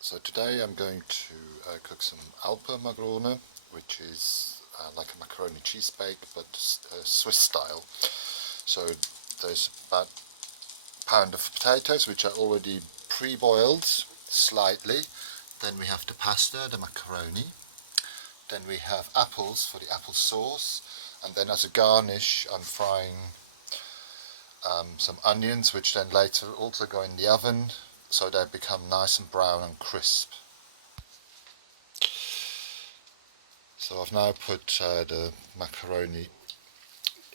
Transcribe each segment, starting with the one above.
So today I'm going to cook some Aelpler Magrone, which is like a macaroni cheese bake but Swiss style. So there's about a pound of potatoes which are already pre-boiled slightly. Then we have the pasta, the macaroni. Then we have apples for the apple sauce, and then as a garnish I'm frying some onions, which then later also go in the oven so they become nice and brown and crisp. So I've now put the macaroni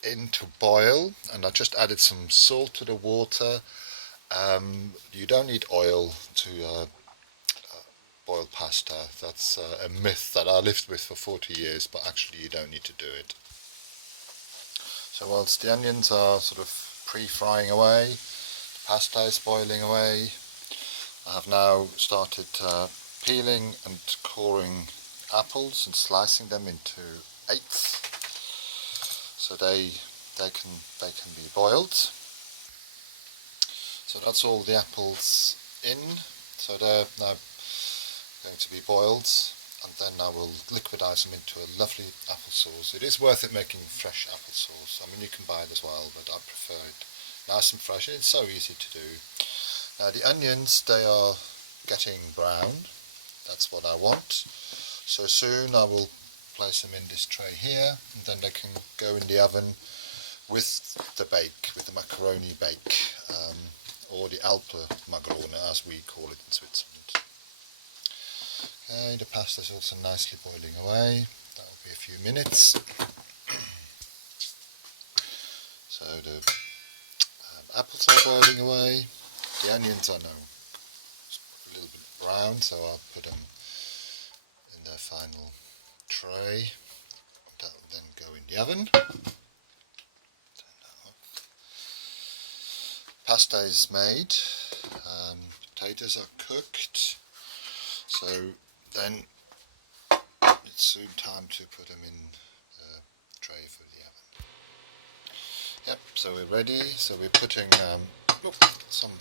in to boil, and I just added some salt to the water. You don't need oil to boil pasta. That's a myth that I lived with for 40 years, but actually you don't need to do it. So whilst the onions are sort of pre-frying away, the pasta is boiling away, I have now started peeling and coring apples and slicing them into eighths so they can be boiled. So that's all the apples in. So they're now going to be boiled, and then I will liquidize them into a lovely applesauce. It is worth it making fresh applesauce. I mean, you can buy it as well, but I prefer it nice and fresh. It's so easy to do. Now the onions, they are getting brown. That's what I want. So soon I will place them in this tray here, and then they can go in the oven with the bake, with the macaroni bake, or the Aelpler Magrone as we call it in Switzerland. Okay, the pasta is also nicely boiling away. That will be a few minutes. So the apples are boiling away. The onions are now a little bit brown, so I'll put them in their final tray. That will then go in the oven. Pasta is made. Potatoes are cooked. So then it's soon time to put them in the tray for the oven. Yep, so we're ready. So we're putting some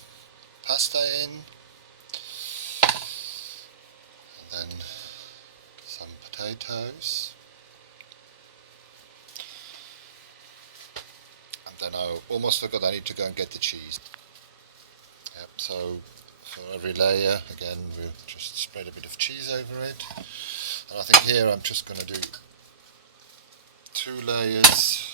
pasta in, and then some potatoes, and then I almost forgot I need to go and get the cheese. Yep, so for every layer, again, we'll just spread a bit of cheese over it. And I think here I'm just going to do 2 layers,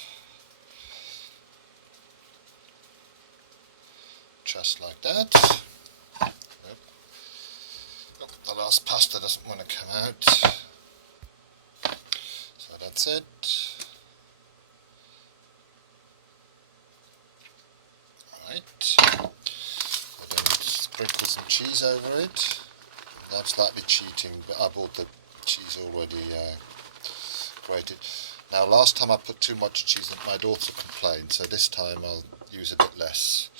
just like that. Yep. Oh, the last pasta doesn't want to come out. So that's it. Alright. Sprinkle some cheese over it. I'm slightly cheating, but I bought the cheese already grated. Now last time I put too much cheese and my daughter complained, so this time I'll use a bit less.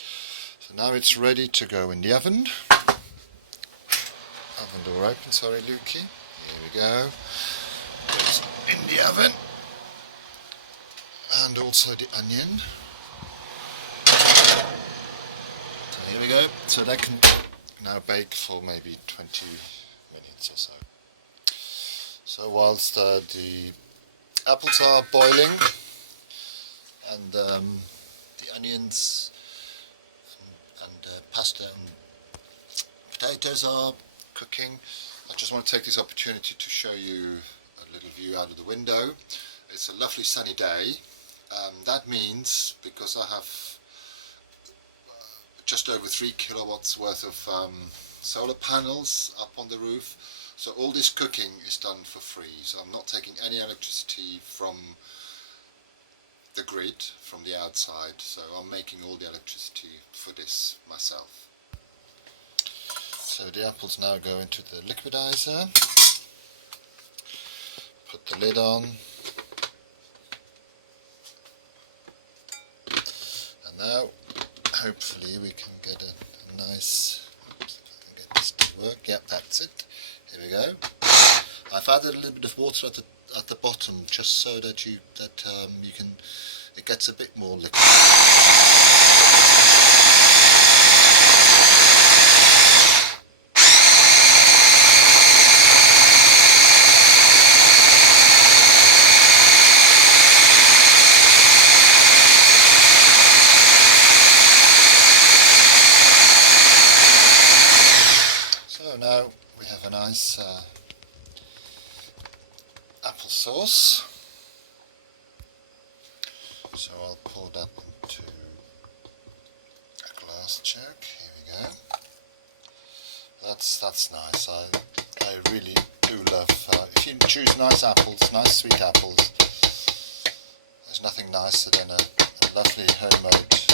So now it's ready to go in the oven. Oven door open, sorry Lukey. Here we go. It's in the oven. And also the onion. Here we go, so that can now bake for maybe 20 minutes or so. So whilst the apples are boiling and the onions and pasta and potatoes are cooking, I just want to take this opportunity to show you a little view out of the window. It's a lovely sunny day. That means, because I have just over 3 kilowatts worth of solar panels up on the roof, so all this cooking is done for free. So I'm not taking any electricity from the grid, from the outside, so I'm making all the electricity for this myself. So the apples now go into the liquidizer, put the lid on, and now hopefully we can get a nice, oops, if I can get this to work. Yep, that's it. Here we go. I've added a little bit of water at the bottom just so that you can, it gets a bit more liquid. nice applesauce. So I'll pour that into a glass jug. Here we go. That's nice. I really do love. If you choose nice apples, nice sweet apples, there's nothing nicer than a lovely homemade